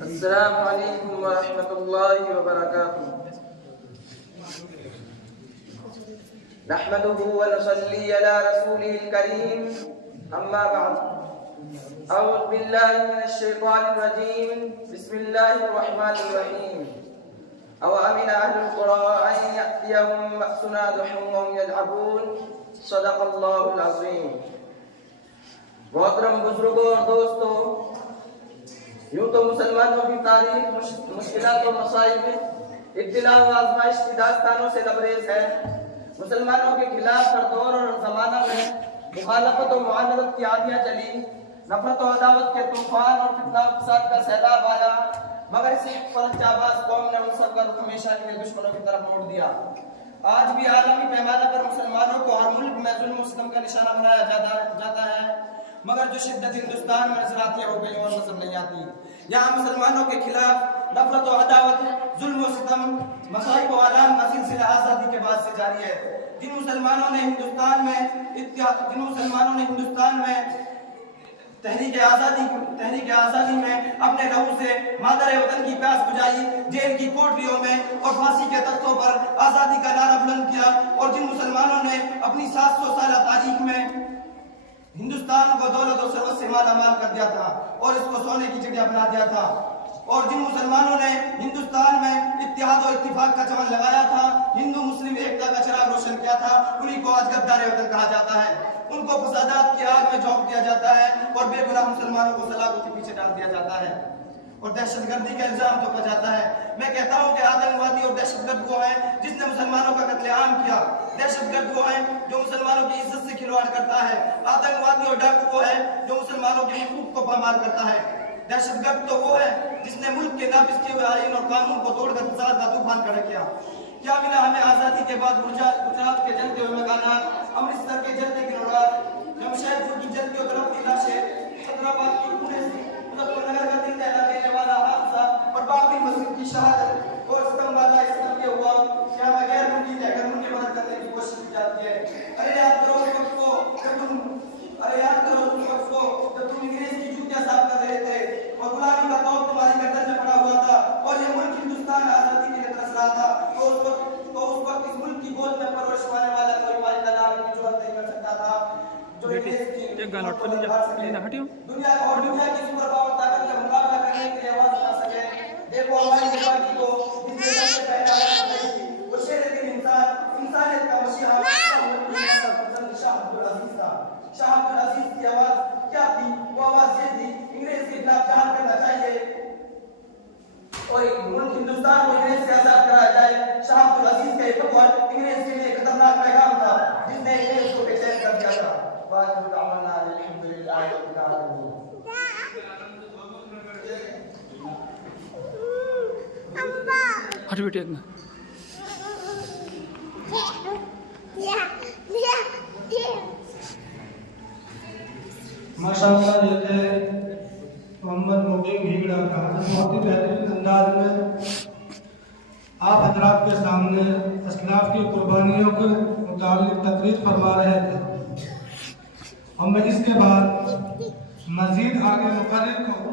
अस्सलामु अलैकुम व रहमतुल्लाहि व बरकातुहू। नहमदुहु व नसल्ली अला रसूलिहिल करीम, अम्मा बअद। अऊज़ु बिल्लाहि मिनश शैतानिर रजीम, बिस्मिल्लाहिर रहमानिर रहीम। अव अमिना अहलुल क़ुरा अन यअतियहुम बअसुना दुहन व हुम यलअबून। सदक़ल्लाहुल अज़ीम। मोहतरम बुजुर्गों और दोस्तों, यूं तो मुसलमानों की तारीख मुश्किलात और मसाइब, इब्तिला व आज़माइश की दास्तानों से लबरेज है। मुसलमानों के खिलाफ हर दौर और ज़माना में मुखालफत और मुआनदत की आंधियां चली, नफरत और अदावत के तूफान और फितना और फसाद का सैलाब आया, मगर इस फरजाबाज कौम ने उन सब का रुख हमेशा के लिए दुश्मनों की तरफ मोड़ दिया। आज भी आलमी पैमाने पर मुसलमानों को हर मुल्क में जुल्म और सितम का निशाना बनाया जाता है, मगर जो शिद्दत हिंदुस्तान में नजर आती है वो कहीं और नजर नहीं आती। यहाँ मुसलमानों के खिलाफ नफरत और अदावत, जुल्म और सितम, मसाइब और आलाम का सिलसिला आज़ादी के बाद से जारी है। जिन मुसलमानों ने हिंदुस्तान में तहरीक आज़ादी में अपने लहू से मादर वतन की प्यास बुझाई, जेल की कोठरियों में और फांसी के तख्तों पर आज़ादी का नारा बुलंद किया, और जिन मुसलमानों ने अपनी 700 साल तारीख में हिंदुस्तान को दौलत और सर्वत से मालामाल कर दिया था और इसको सोने की चिड़िया बना दिया था, और जिन मुसलमानों ने हिंदुस्तान में इत्तेहाद और इत्तिफाक का चमन लगाया था, हिंदू मुस्लिम एकता का चिराग रोशन किया था, उन्हीं को आज गद्दार वतन कहा जाता है। उनको फसादात की आग में झोंक दिया जाता है और बेगुनाह मुसलमानों को सलाखों के पीछे डाल दिया जाता है और दहशतगर्दी का इल्जाम थोपा जाता है। मैं कहता हूँ कि आतंकवादी और दहशतगर्द वो है जिसने मुसलमानों का कत्लेआम किया। दहशतगर्द वो है जो मुसलमानों की इज्जत से खिलवाड़ करता है। आतंकवादी और डाकू वो है जो मुसलमानों के हुकूक को पामाल करता है। दहशतगर्द तो वो है जिसने मुल्क के नाफिज किए हुए आईन और कानून को तोड़कर फसाद का तूफान खड़ा किया। क्या मिला हमें आजादी के बाद? गुजरात के जलते हुए मकानात, अमृतसर के जलते गिरोरात, जमशेदपुर की जलती हुई तरफ की लाशें, हैदराबाद की पुणे मुजफ्फरनगर का दिल दहला देने वाला हादसा और बाबरी मस्जिद की शहादत और सितम वाला इस्लाम के हुआ क्या हमें गैर मुल्की कहकर उनकी मदद करने की कोशिश की जाती है। अरे याद करो उस वक्त को जब तुम अंग्रेज की जूतियां साफ कर रहे थे और गुलामी का तौर तुम्हारी गर्दन में पड़ा हुआ था और ये मुल्क हिंदुस्तान आजादी के लिए तरस रहा था। तो उस वक्त इस मुल्क की गोद में परवरिश पाने वाला कोई मालिक का नाम की जरूरत नहीं कर सकता था। जो दुनिया और दुनिया की सुपर पावर ताकत का मुकाबला करने के लिए आवाज उठा सके। देखो हमारी आजादी को जिसने सबसे पहले आवाज उठाई थी वो शेर दिल इंसानियत का मसीहा शाह अब्दुल अजीज था। शाह अब्दुल अजीज की आवाज क्या थी? वो आवाज ये थी, इंग्रेज के खिलाफ जहाद करना चाहिए और एक मुल्क हिंदुस्तान को इंग्रेज से आजाद कराया जाए। शाह अब्दुल अजीज का एक वर्ड इंग्रेज के लिए खतरनाक पैगाम था जिसने इंग्रेज को बेचैन कर दिया था। हट बेटे इतना माशाअल्लाह। जैसे मोहम्मद मोकिम भीगड़ा का बहुत ही बेहतरीन अंदाज में आप हजरात के सामने असलाफ की कुर्बानियों के मुताबिक तकरीर फरमा रहे थे और मैं इसके बाद मजीद आगे मुकर्रिर को